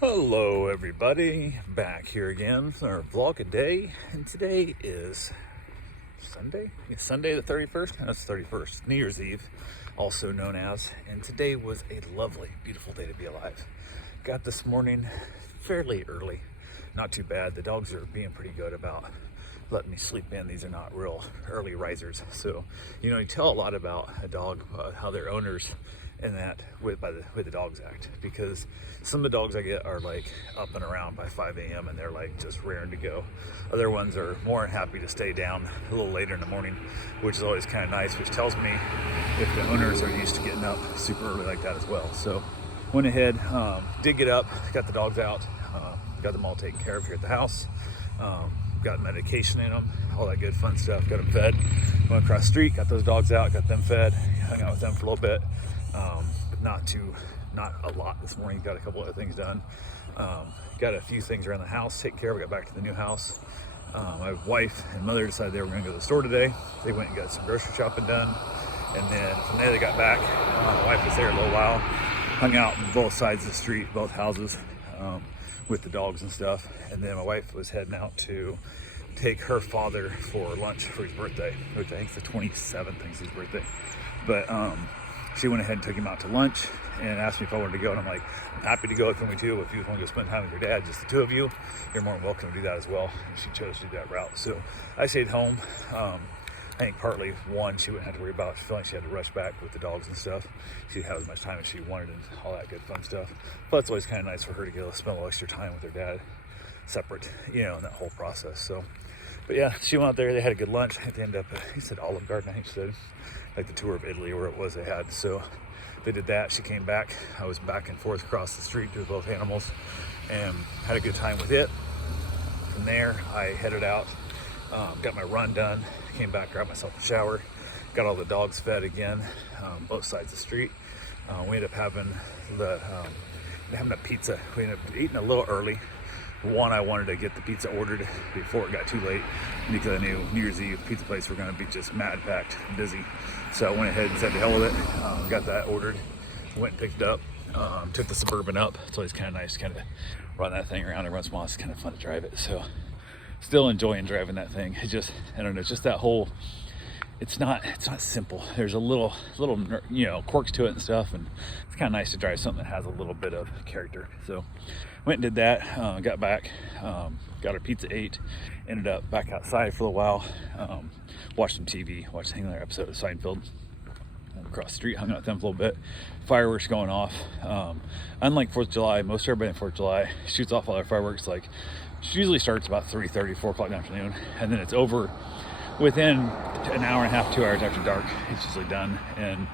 Hello everybody, back here again for our vlog a day, and today is Sunday? Yeah, Sunday the 31st? That's 31st, New Year's Eve, also known as, and today was a lovely, beautiful day to be alive. Got this morning fairly early, not too bad. The dogs are being pretty good about letting me sleep in. These are not real early risers, so you tell a lot about a dog, how their owners and that with the Dogs Act, because some of the dogs I get are like up and around by 5 a.m. and they're like just raring to go. Other ones are more than happy to stay down a little later in the morning, which is always kind of nice, which tells me if the owners are used to getting up super early like that as well. So went ahead, did get up, got the dogs out, got them all taken care of here at the house, got medication in them, all that good fun stuff, got them fed, went across the street, got those dogs out, got them fed, hung out with them for a little bit. Not a lot this morning. Got a couple other things done. Got a few things around the house taken care of. We got back to the new house. My wife and mother decided they were going to go to the store today. They went and got some grocery shopping done, and then from there they got back. My wife was there a little while, hung out on both sides of the street, both houses, with the dogs and stuff. And then my wife was heading out to take her father for lunch for his birthday, which I think is the 27th. I think is his birthday, but she went ahead and took him out to lunch and asked me if I wanted to go, and I'm like, I'm happy to go if you want me to, but if you want to go spend time with your dad, just the two of you, you're more than welcome to do that as well. And she chose to do that route, so I stayed home. I think partly, one, she wouldn't have to worry about feeling she had to rush back with the dogs and stuff. She'd have as much time as she wanted and all that good fun stuff, but it's always kind of nice for her to get to spend a little extra time with her dad separate, in that whole process. So, but yeah, she went out there, they had a good lunch. At the end up, he said Olive Garden, I think she said, like the tour of Italy, where it was they had. So they did that. She came back. I was back and forth across the street with both animals and had a good time with it. From there, I headed out, got my run done, came back, grabbed myself a shower, got all the dogs fed again, both sides of the street. We ended up having a pizza. We ended up eating a little early. One, I wanted to get the pizza ordered before it got too late, because I knew New Year's Eve pizza place were going to be just mad packed, busy. So I went ahead and said to hell with it, got that ordered, went and picked it up, took the Suburban up. It's always kind of nice to kind of run that thing around every once in a while. It's kind of fun to drive it. So still enjoying driving that thing. It just, I don't know, it's just that whole, it's not simple. There's a little quirks to it and stuff, and it's kind of nice to drive something that has a little bit of character. So went and did that, got back, got our pizza, ate, ended up back outside for a while, watched some TV, watched another episode of Seinfeld, across the street, hung out with them for a little bit. Fireworks going off. Unlike 4th of July, most everybody in 4th of July shoots off all their fireworks, like, she usually starts about 3:30, 4 o'clock in the afternoon, and then it's over within an hour and a half, 2 hours after dark. It's usually done, and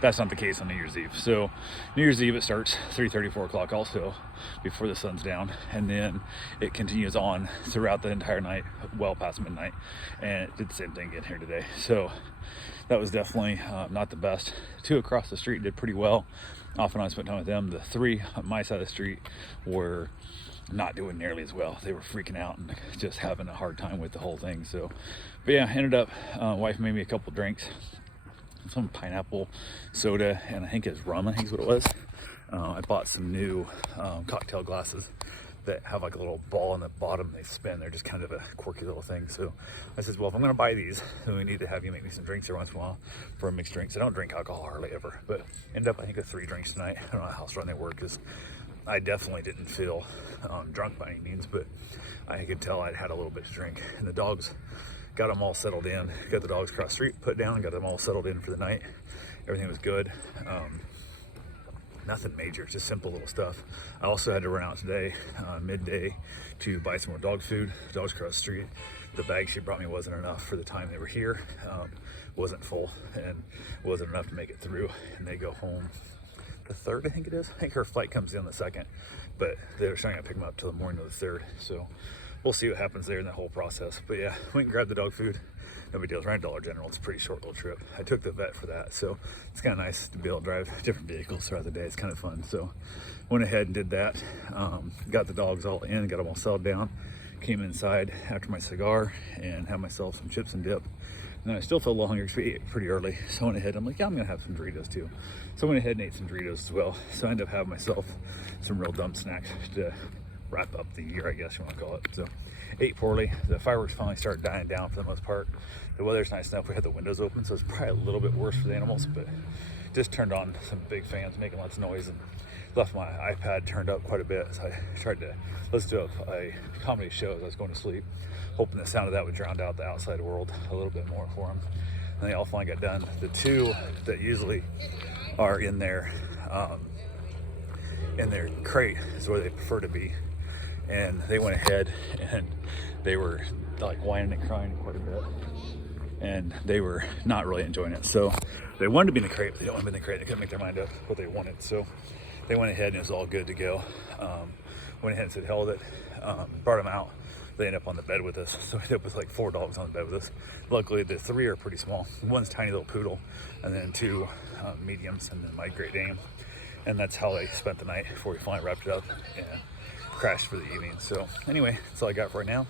that's not the case on New Year's Eve. So New Year's Eve, it starts 3:30, 4 o'clock also, before the sun's down, and then it continues on throughout the entire night, well past midnight, and it did the same thing again here today. So that was definitely not the best. 2 across the street did pretty well. Often I spent time with them. The 3 on my side of the street were not doing nearly as well. They were freaking out and just having a hard time with the whole thing. So, but yeah, ended up, wife made me a couple drinks, some pineapple soda, and I think it's rum, I think is what it was. I bought some new cocktail glasses that have like a little ball on the bottom, they spin. They're just kind of a quirky little thing. So I said, well, if I'm gonna buy these, then we need to have you make me some drinks every once in a while for mixed drinks. I don't drink alcohol hardly ever, but ended up, I think, with 3 drinks tonight. I don't know how strong they were, because I definitely didn't feel drunk by any means, but I could tell I'd had a little bit to drink. And the dogs, got them all settled in. Got the dogs across the street, put down, got them all settled in for the night. Everything was good. Nothing major, just simple little stuff. I also had to run out today, midday, to buy some more dog food. Dogs across the street. The bag she brought me wasn't enough for the time they were here. Wasn't full, and wasn't enough to make it through. And they go home the 3rd, I think it is. I think her flight comes in the 2nd, but they were trying to pick them up till the morning of the 3rd. So we'll see what happens there in that whole process. But yeah, went and grabbed the dog food. No big deal. It's around Dollar General. It's a pretty short little trip. I took the vet for that, so it's kind of nice to be able to drive different vehicles throughout the day. It's kind of fun. So went ahead and did that. Got the dogs all in, got them all settled down. Came inside after my cigar and had myself some chips and dip. And I still felt a little hungry because we ate pretty early. So I went ahead, I'm like, yeah, I'm gonna have some Doritos too. So I went ahead and ate some Doritos as well. So I ended up having myself some real dumb snacks to wrap up the year, I guess you wanna call it. So ate poorly. The fireworks finally started dying down for the most part. The weather's nice enough, we had the windows open, so it's probably a little bit worse for the animals, but just turned on some big fans making lots of noise and left my iPad turned up quite a bit. So I tried to listen to a comedy show as I was going to sleep, hoping the sound of that would drown out the outside world a little bit more for them. And they all finally got done. The two that usually are in their crate is where they prefer to be. And they went ahead and they were like whining and crying quite a bit. And they were not really enjoying it. So they wanted to be in the crate, but they don't want to be in the crate. They couldn't make their mind up what they wanted. So they went ahead and it was all good to go. Went ahead and said, held it, brought them out. They ended up on the bed with us. So we ended up with like 4 dogs on the bed with us. Luckily, the 3 are pretty small. One's tiny little poodle, and then 2 mediums, and then my Great Dane. And that's how they spent the night before we finally wrapped it up and crashed for the evening. So anyway, that's all I got for right now.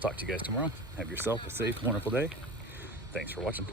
Talk to you guys tomorrow. Have yourself a safe, wonderful day. Thanks for watching.